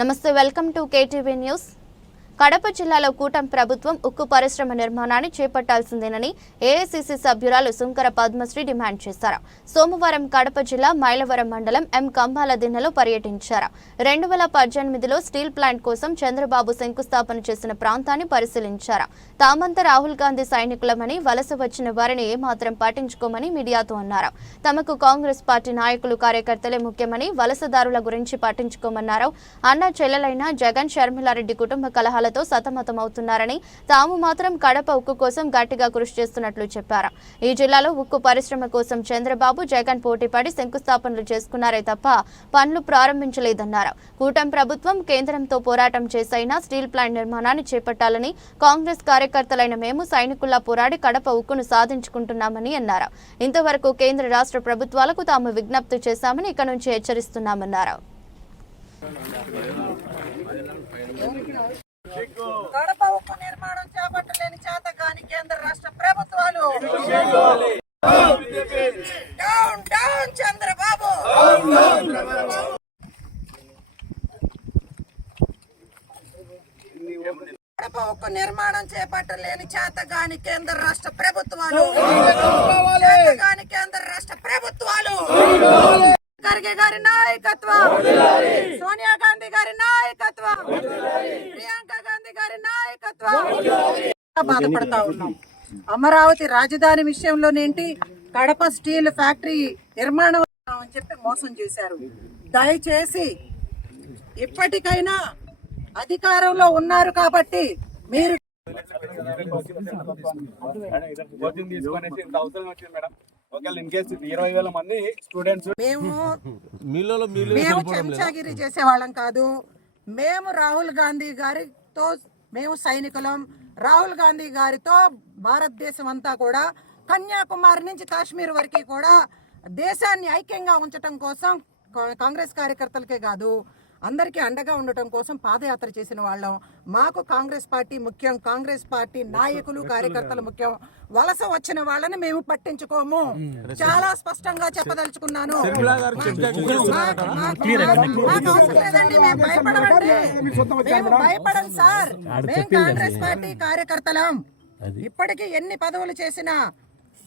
నమస్తే welcome to KTV news. Kadapa జిల్లాలో కూటమి ప్రభుత్వం ఉక్కు పరిశ్రమ నిర్మాణాన్ని చేపట్టాల్సిందేనని ఏఐసిసి సభ్యురాలు సుంకర పద్మశ్రీ డిమాండ్ చేశారు. సోమవారం కడప జిల్లా మైలవరం మండలం ఎం కంబాల దిన్నెలో పర్యటించారు. రెండు వేల పద్దెనిమిదిలో స్టీల్ ప్లాంట్ కోసం చంద్రబాబు శంకుస్థాపన చేసిన ప్రాంతాన్ని పరిశీలించారు. తామంతా రాహుల్ గాంధీ సైనికులమని వలస వచ్చిన వారిని ఏమాత్రం పట్టించుకోమని మీడియాతో అన్నారు. తమకు కాంగ్రెస్ పార్టీ నాయకులు కార్యకర్తలే ముఖ్యమని వలసదారుల గురించి పట్టించుకోమన్నారు. అన్న చెల్లెలైన జగన్ షర్మిలారెడ్డి కుటుంబ కలహాలతో సతమతమవుతున్నారని తాము మాత్రం కడప ఉక్కు కోసం గట్టిగా కృషి చేస్తున్నట్లు చెప్పారు. ఈ జిల్లాలో ఉక్కు పరిశ్రమ కోసం చంద్రబాబు జగన్ పోటీపడి శంకుస్థాపనలు చేసుకున్నారే తప్ప పనులు ప్రారంభించలేదన్నారు. కూటమి ప్రభుత్వం కేంద్రంతో పోరాటం చేసైనా స్టీల్ ప్లాంట్ నిర్మాణాన్ని చేపట్టాలని కాంగ్రెస్ కార్యకర్తలైన మేము సైనికుల్లా పోరాడి కడప ఉక్కును సాధించుకుంటున్నామని అన్నారు. ఇంతవరకు కేంద్ర రాష్ట్ర ప్రభుత్వాలకు తాము విజ్ఞప్తి చేశామని ఇక నుంచి హెచ్చరిస్తున్నామన్నారు కడప ఉక్కు నిర్మాణం చేపట్టలేని చేత కాని కేంద్ర రాష్ట్ర ప్రభుత్వాలు. Down down Chandrababu. ఒక్క నిర్మాణం చేపట్టలేని చేత కాని కేంద్ర రాష్ట్ర ప్రభుత్వాలు. చేత కేంద్ర రాష్ట్ర ప్రభుత్వాలు. ఖర్గే గారి నాయకత్వం. సోనియా గాంధీ గారి నాయకత్వం. ప్రియాంక గాంధీ గారి నాయకత్వం. బాధపడతా ఉన్నాం. అమరావతి రాజధాని విషయంలోనేంటి కడప స్టీల్ ఫ్యాక్టరీ నిర్మాణం అని చెప్పి మోసం చేశారు. దయచేసి ఇప్పటికైనా అధికారంలో ఉన్నారు కాబట్టి మీరు మేము చెంచాగిరి చేసేవాళ్ళం కాదు. మేము రాహుల్ గాంధీ గారితో మేము సైనికులం. రాహుల్ గాంధీ గారితో భారతదేశం అంతా కూడా కన్యాకుమారి నుంచి కాశ్మీర్ వరకు కూడా దేశాన్ని ఐక్యంగా ఉంచటం కోసం కా- కాంగ్రెస్ కార్యకర్తలకే కాదు అందరికీ అండగా ఉండటం కోసం పాదయాత్ర చేసిన వాళ్ళం. మాకు కాంగ్రెస్ పార్టీ ముఖ్యం. కాంగ్రెస్ పార్టీ నాయకులు కార్యకర్తలు ముఖ్యం. వలస వచ్చిన వాళ్ళని మేము పట్టించుకోము. చాలా స్పష్టంగా చెప్పదలుచుకున్నాను. మేము భయపడం సార్. మేము కాంగ్రెస్ పార్టీ కార్యకర్తలం. ఇప్పటికీ ఎన్ని పదవులు చేసినా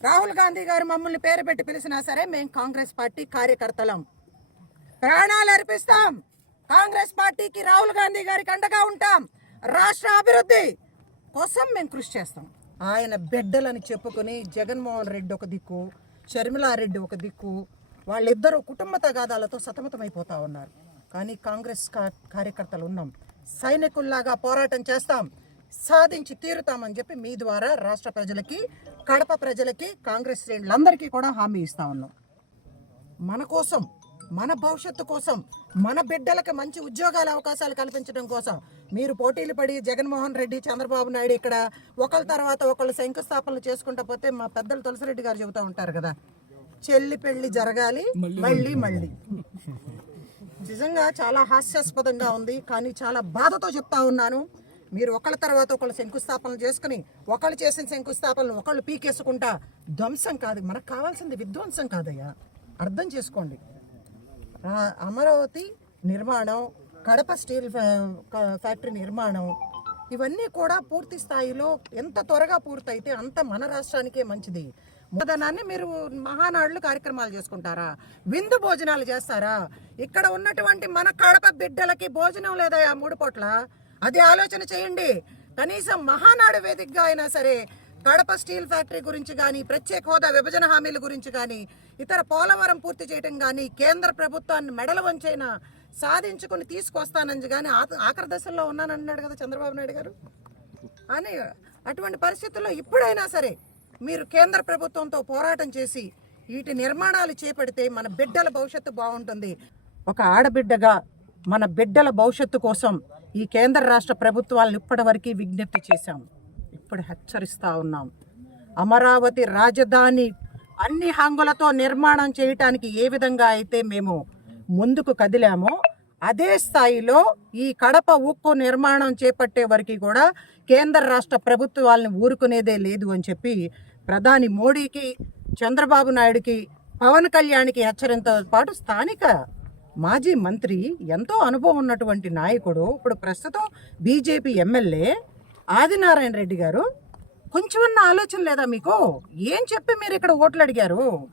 రాహుల్ గాంధీ గారు మమ్మల్ని పేరు పెట్టి పిలిచినా సరే మేము కాంగ్రెస్ పార్టీ కార్యకర్తలం. ప్రాణాలు అర్పిస్తాం. కాంగ్రెస్ పార్టీకి రాహుల్ గాంధీ గారికి అండగా ఉంటాం. రాష్ట్ర అభివృద్ధి కోసం మేము కృషి చేస్తాం. ఆయన బిడ్డలని చెప్పుకొని జగన్మోహన్ రెడ్డి ఒక దిక్కు షర్మిలారెడ్డి ఒక దిక్కు వాళ్ళిద్దరూ కుటుంబ తగాదాలతో సతమతమైపోతా ఉన్నారు. కానీ కాంగ్రెస్ కార్యకర్తలు ఉన్నాం. సైనికుల్లాగా పోరాటం చేస్తాం. సాధించి తీరుతామని చెప్పి మీ ద్వారా రాష్ట్ర ప్రజలకి కడప ప్రజలకి కాంగ్రెస్ శ్రేణులందరికీ కూడా హామీ ఇస్తా ఉన్నాం. మన కోసం మన భవిష్యత్తు కోసం మన బిడ్డలకు మంచి ఉద్యోగాల అవకాశాలు కల్పించడం కోసం మీరు పోటీలు పడి జగన్మోహన్ రెడ్డి చంద్రబాబు నాయుడు ఇక్కడ ఒకళ్ళ తర్వాత ఒకళ్ళు శంకుస్థాపనలు చేసుకుంటా పోతే మా పెద్దలు తులసిరెడ్డి గారు చెబుతూ ఉంటారు కదా చెల్లి పెళ్ళి జరగాలి మళ్ళీ మళ్ళీ నిజంగా చాలా హాస్యాస్పదంగా ఉంది కానీ చాలా బాధతో చెప్తా ఉన్నాను. మీరు ఒకళ్ళ తర్వాత ఒకళ్ళు శంకుస్థాపనలు చేసుకుని ఒకళ్ళు చేసిన శంకుస్థాపనలు ఒకళ్ళు పీకేసుకుంటా ధ్వంసం కాదు మనకు కావాల్సింది విధ్వంసం కాదయ్యా. అర్థం చేసుకోండి. అమరావతి నిర్మాణం కడప స్టీల్ ఫ్యా- ఫ్యాక్టరీ నిర్మాణం ఇవన్నీ కూడా పూర్తి స్థాయిలో ఎంత త్వరగా పూర్తయితే అంత మన రాష్ట్రానికే మంచిది. మూలధనాన్ని మీరు మహానాడులు కార్యక్రమాలు చేసుకుంటారా? విందు భోజనాలు చేస్తారా? ఇక్కడ ఉన్నటువంటి మన కడప బిడ్డలకి భోజనం లేదా మూడు పూట్ల? అది ఆలోచన చేయండి. కనీసం మహానాడు వేదికగా అయినా సరే కడప స్టీల్ ఫ్యాక్టరీ గురించి కానీ ప్రత్యేక హోదా విభజన హామీల గురించి కానీ ఇతర పోలవరం పూర్తి చేయడం కానీ కేంద్ర ప్రభుత్వాన్ని మెడల వంచైనా సాధించుకుని తీసుకొస్తానని కానీ ఆ- ఆఖరి దశల్లో ఉన్నానన్నాడు కదా చంద్రబాబు నాయుడు గారు? అని అటువంటి పరిస్థితుల్లో ఇప్పుడైనా సరే మీరు కేంద్ర ప్రభుత్వంతో పోరాటం చేసి వీటి నిర్మాణాలు చేపడితే మన బిడ్డల భవిష్యత్తు బాగుంటుంది. ఒక ఆడబిడ్డగా మన బిడ్డల భవిష్యత్తు కోసం ఈ కేంద్ర రాష్ట్ర ప్రభుత్వాలను ఇప్పటివరకు విజ్ఞప్తి చేశాం ఇప్పుడు హెచ్చరిస్తూ ఉన్నాం. అమరావతి రాజధాని అన్ని హంగులతో నిర్మాణం చేయటానికి ఏ విధంగా అయితే మేము ముందుకు కదిలామో అదే స్థాయిలో ఈ కడప ఉక్కు నిర్మాణం చేపట్టే వరకు కూడా కేంద్ర రాష్ట్ర ప్రభుత్వాలను ఊరుకునేదే లేదు అని చెప్పి ప్రధాని మోడీకి చంద్రబాబు నాయుడుకి పవన్ కళ్యాణ్కి హెచ్చరింతో పాటు స్థానిక మాజీ మంత్రి ఎంతో అనుభవం ఉన్నటువంటి నాయకుడు. ఇప్పుడు ప్రస్తుతం బీజేపీ ఎమ్మెల్యే ఆదినారాయణ రెడ్డి గారు కొంచెమన్నా ఆలోచన లేదా మీకు? ఏం చెప్పి మీరు ఇక్కడ ఓట్లు అడిగారు?